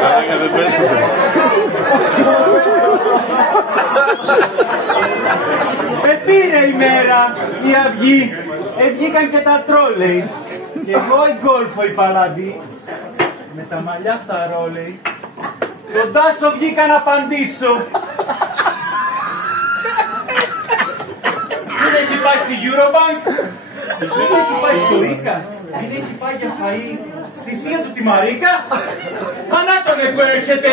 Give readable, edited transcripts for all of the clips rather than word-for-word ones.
Μαλάκα δεν πέσουνε. Με πήρε η μέρα η αυγή, βγήκαν και τα τρόλεϊ. Και εγώ η γκόλφο η παλαβή, με τα μαλλιά στα ρόλεϊ, τον Τάσο βγήκα να απαντήσω. Δεν έχει πάει στη Eurobank, δεν έχει πάει στο Ίκα, δεν έχει πάει για φαΐ στη θεία του τη Μαρίκα. Ανάτονε που έρχεται.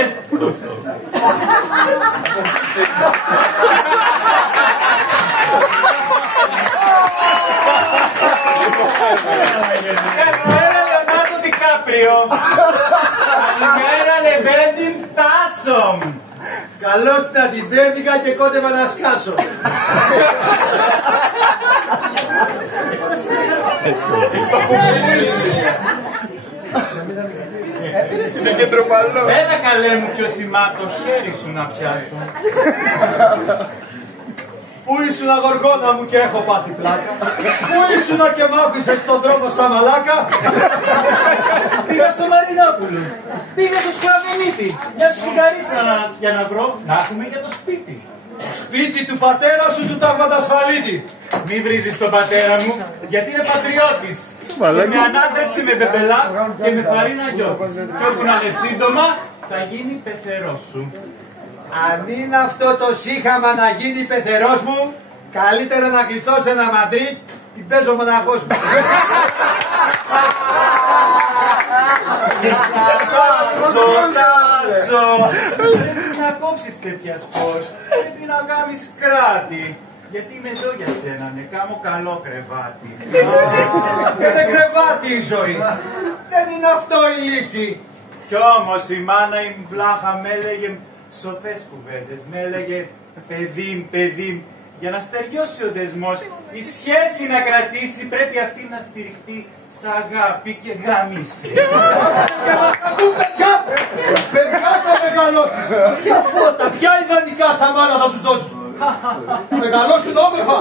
Καλημέρα Λεωνάρντο Ντικάπριο. Καλημέρα Λεβέντιν Τάσομ. Καλώς την αντιβέντηκα και κόντευα να σκάσω. Έλα καλέ μου πιο σημά το χέρι σου να πιάσω. Πού ήσουν αγοργόνα μου και έχω πάθει πλάκα. Πού ήσουνα και μ' άφησες στον δρόμο σαν μαλάκα. Πήγα στο Μαρινόπουλο. Πήγα στο Σκλαβενίτη. Μια σφουγγαρίστρα για να βρω να έχουμε για το σπίτι. Σπίτι του πατέρα σου του ταυματασφαλίτη. Μη βρίζεις τον πατέρα μου, γιατί είναι πατριώτης. Και με ανάδρεψε με μπεμπελά και με φαρίνα γιο. Και όπου να είναι σύντομα θα γίνει πεθερός σου. Αν είναι αυτό το σύγχαμα να γίνει πεθερός μου, καλύτερα να κλειστώ σε ένα μαντρί, την παίζω μοναχός μου. Τάσο, πρέπει να κόψεις τέτοια σπορ, πρέπει να κάνεις κράτη. Γιατί είμαι εδώ για σένα, ναι, κάμω καλό κρεβάτι. Είναι κρεβάτι η ζωή. Δεν είναι αυτό η λύση. Κι όμως η μάνα η βλάχα με έλεγε σοφές κουβέντες, με έλεγε παιδί, για να στεριώσει ο δεσμός, η σχέση να κρατήσει πρέπει αυτή να στηριχτεί σ' αγάπη και γάμιση. Και μας ακούν παιδιά, παιδιά θα μεγαλώσεις. Ποια φώτα, ποια ιδανικά σαν μάνα θα τους δώσεις. Θα μεγαλώσουν όμορφα,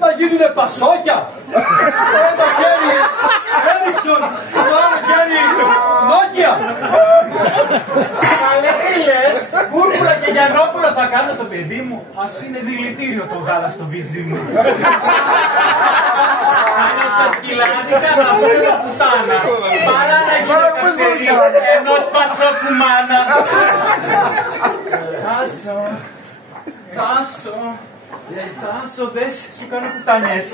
να γίνουνε πασόκια. Το ένα χέρι Έριξον, το άλλο χέρι Νόκια. Καλέ τι λες, Κούρκουλα και Γιαννόπουλο θα κάνω το παιδί μου, ας είναι δηλητήριο το γάλα στο βυζί μου. Κάνω στα σκυλάδικα να βρω πουτάνα, παρά να γίνω καψερή ενός πασόκου μάνα. Τάσο, δες, σου κάνω κουτανιές.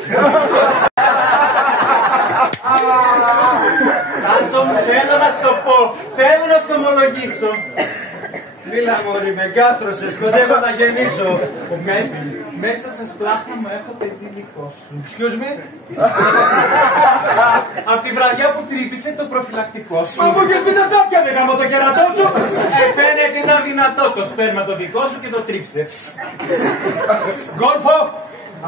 Τάσο μου, θέλω να σου το πω, θέλω να σου το ομολογήσω. Μίλα μωρή, με γκάστρωσες, κοντεύω να γεννήσω. Μέσα στα σπλάχνα μου έχω παιδί δικό σου. Excuse me. Απ' τη βραδιά που τρύπησε το προφυλακτικό σου. Μα μου είχες πει τα τάπια, δεν γάμω το κερατό σου. Φαίνεται ήταν δυνατό το σπέρμα το δικό σου και το τρίψε. Γκόλφο,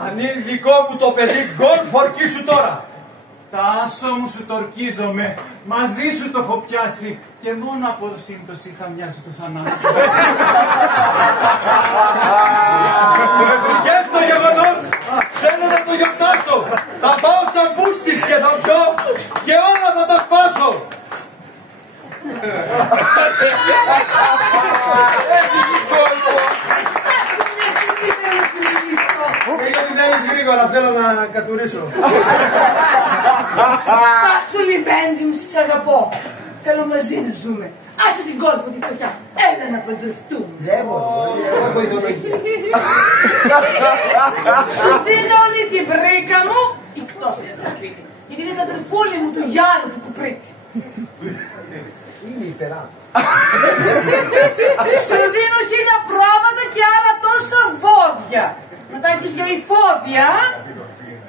αν είναι δικό μου το παιδί, γκόλφο ορκίσου τώρα. Τάσο μου σου το ορκίζομαι, μαζί σου το έχω πιάσει και μόνο από σύμπτωση θα μοιάζει το θανάσι. Με φυγές το γεγονός, θέλω να το γιορτάσω. Θα πάω σαν μπούστης και θα πιω και όλα θα τα σπάσω. Γιατί δεν είναι γρήγορα, θέλω να κατουρίσω. Τάσου Λιβέντη μου, σ' αγαπώ. Θέλω μαζί να ζούμε. Άσε την κόλφο τη φτωχιά. Έλα να παντρευτούμε. Δεν μπορώ, έχω ιδεολογία. Σου δίνω όλη την πρίκα μου, εκτός για το σπίτι. Γιατί είναι τα τρεφούλια μου του Γιάννου του Κουπρίτη. Είναι υπερά. Σου δίνω 1000 πρόβατα και άλλα τόσα βόδια. Να τα έχεις για υφόδια.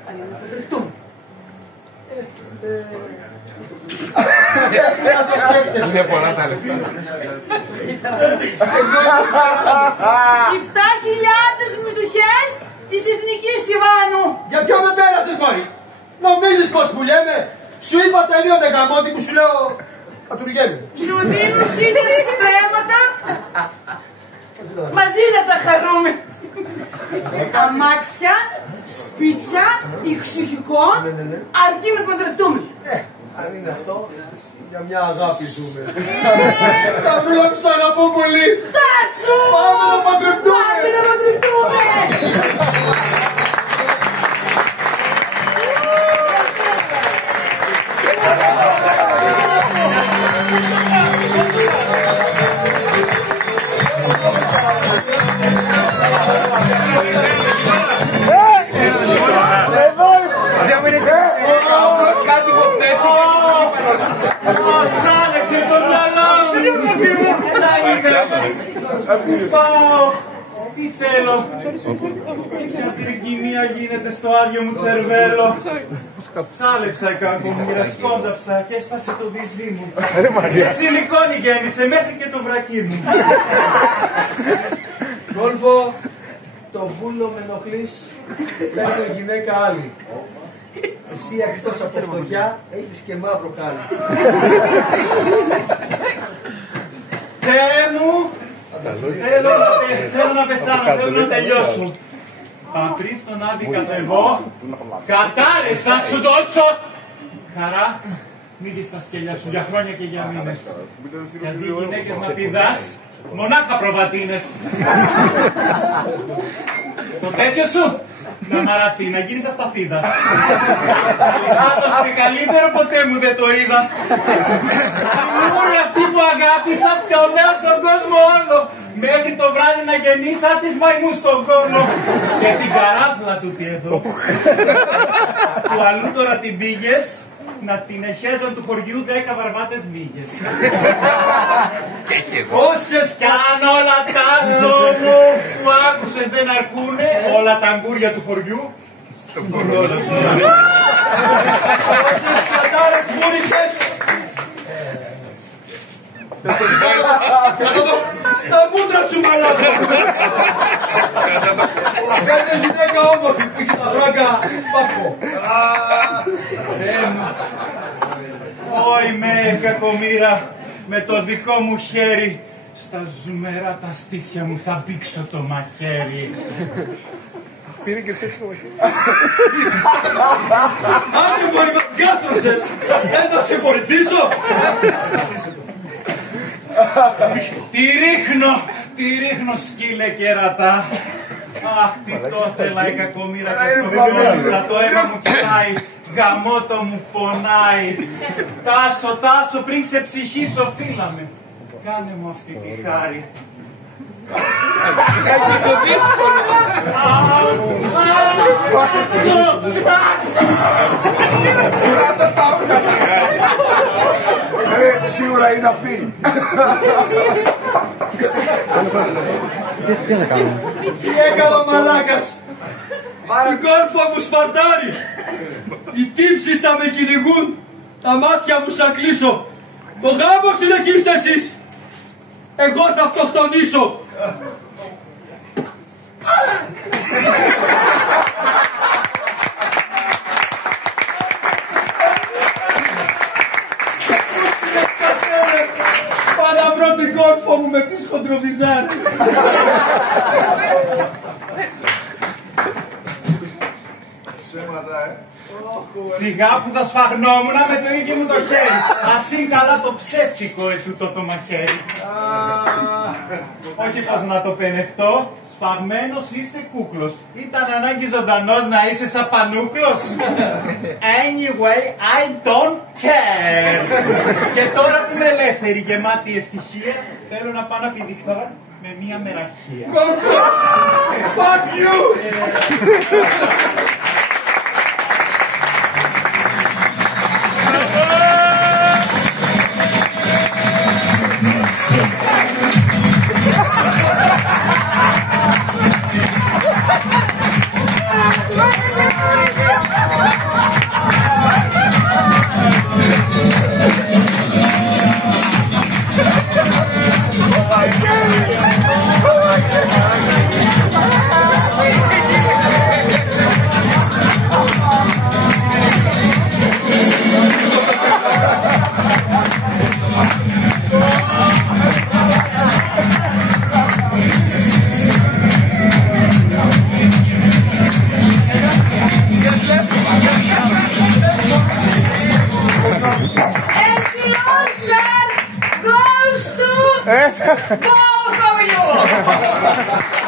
Έλα να παντρευτούμε. Να το σκέφτεσαι. Είναι πολλά τα λεφτά. Οι 7.000 μητουχές της Εθνικής Ιβάνου. Για ποιο με πέρασες μωρή. Νομίζεις πως που λέμε. Σου είπα τελείωνε γαμώτη που σου λέω κατουργέμαι. Σου δίνω 1000 στρέμματα. Μαζί να τα χαρούμε. Αμάξια, σπίτια, ηχθιχικών, αρκεί να παντρευτούμε. Αν είναι αυτό, για μια αγάπη ζούμε. Σταυρούλα μου, σ' αγαπώ πολύ. Τάσου! Πάμε να παντρευτούμε. Πάμε να παντρευτούμε. Σάλεξε το μυαλό μου. Πάω. Τι θέλω. Ποια τρικυμία γίνεται στο άδειο μου τσερβέλο. Σάλεψα η κακομοίρα, σκόνταψα και έσπασε το βυζί μου. Και σιλικόνι γέμισε μέχρι και το βρακί μου. Γόλφο, το βούλο με ενοχλείς, παίρνω γυναίκα άλλη. Εσύ Χριστός από φτωχιά έχεις και μαύρο χάλι. Θεέ μου, θέλω να πεθάνω, θέλω να τελειώσω. Πατρίς τον άδει κατεβώ, κατάρες θα σου δώσω. Χαρά, μην δεις τα σκέλια σου για χρόνια και για μήνες. Και αντί γυναίκες να πηδάς, μονάχα προβατίνες. Το τέτοιο σου να μαραθεί, να γίνεις ασταφίδα. Άτος και καλύτερο ποτέ μου δεν το είδα. Ήμουν αυτή που αγάπησα και ο νέος στον κόσμο όλο. Μέχρι το βράδυ να γεννήσα τις μαϊμούς στον κόρνο. Και την καράβλα του τι εδώ. Που αλλού τώρα την πήγες να την εχέζαν του χωριού 10 βαρβάτες μύγες. Όσες κι αν όλα τα ζώμου που άκουσες δεν αρκούνε, όλα τα αγκούρια του χωριού στον κόρνο σου. Όσες κατάρες μούριξες, στα μούτρα σου μαλάκα! Κάνε γυναίκα όμορφη που είχε τα φράγκα πάκο. Θεέ μου, όι με κακομοίρα, με το δικό μου χέρι, στα ζουμερά τα στήθια μου θα μπήξω το μαχαίρι. Πήρε και ψέξω το μαχαίρι. Άντε μπορεί με γκάστρωσες, δεν θα σε βοηθήσω. Τη ρίχνω σκύλε κερατά. Αχ, τι το ήθελα η κακομοίρα και αυτοβιώνιζα, το αίμα μου κοιτάει, γαμώτο μου πονάει. Τάσο, πριν ξεψυχήσω φύλαμε. Κάνε μου αυτή τη χάρη. Σίγουρα είναι αυτή. Τι έκανα μαλάκας. Η κόρφα μου σπαρτάρει. Οι τύψεις θα με κυνηγούν. Τα μάτια μου θα κλείσω. Το γάμο συνεχίστε εσείς. Εγώ θα αυτοκτονήσω. Πάω να βρω την κόρφα μου με τις χοντροβιζάρες. Σιγά που θα σφαγνόμουν με το ίδιο μου το χέρι. Ας είναι καλά το ψεύτικο εσούτο το μαχαίρι. Όχι πως να το πενευτώ, σφαγμένος είσαι κούκλος. Ήταν ανάγκη ζωντανός να είσαι σαν πανούκλος. Anyway, I don't care. Και τώρα που είμαι ελεύθερη, γεμάτη ευτυχία, θέλω να πάω να πηδηχθώ με μία μεραχία. Fuck you! Both of you!